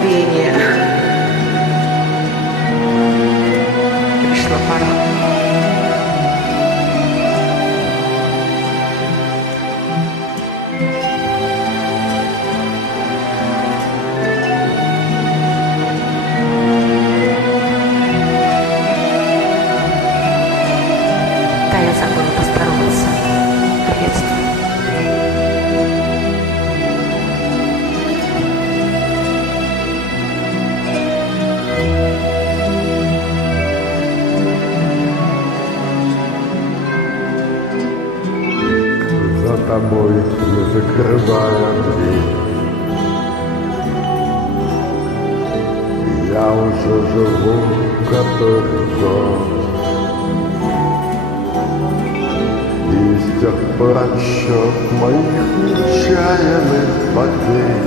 трения. Пришла пора. Да, я забыла поздороваться. Приветствую. За тобой, не закрывая дверь, я уже живу который год. И с тех пор отсчет моих нечаянных потерь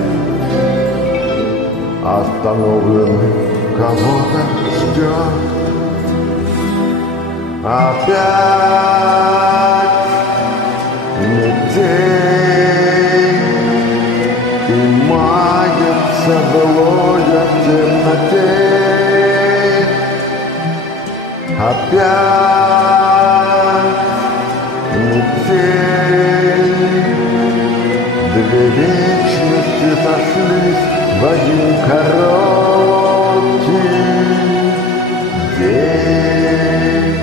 остановлен, кого-то ждет. Опять метель, и мается былое в темноте. Опять метель, две вечности сошлись в один короткий день.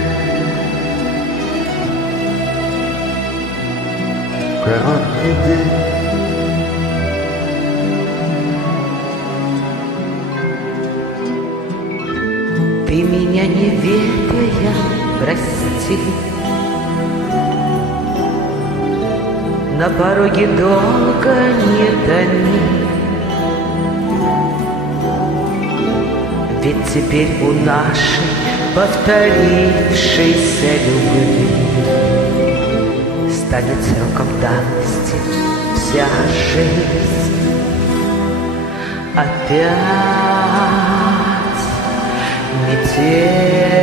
Короткий день. Ты меня не ведая, прости. На пороге долго не томи. Ведь теперь у нашей повторившейся любви станет сроком давности вся жизнь. Опять метель,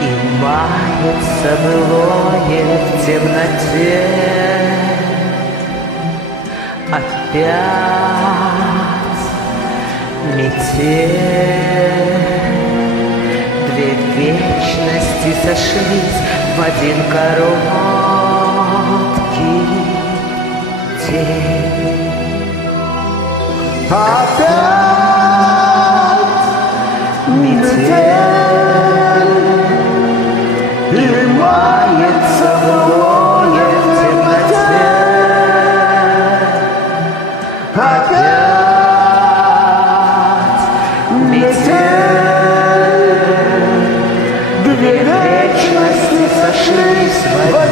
и мается былое в темноте. Опять метель, две вечности сошлись в один короткий день. Опять метель, и мается былое в темноте. Опять метель, две вечности сошлись в один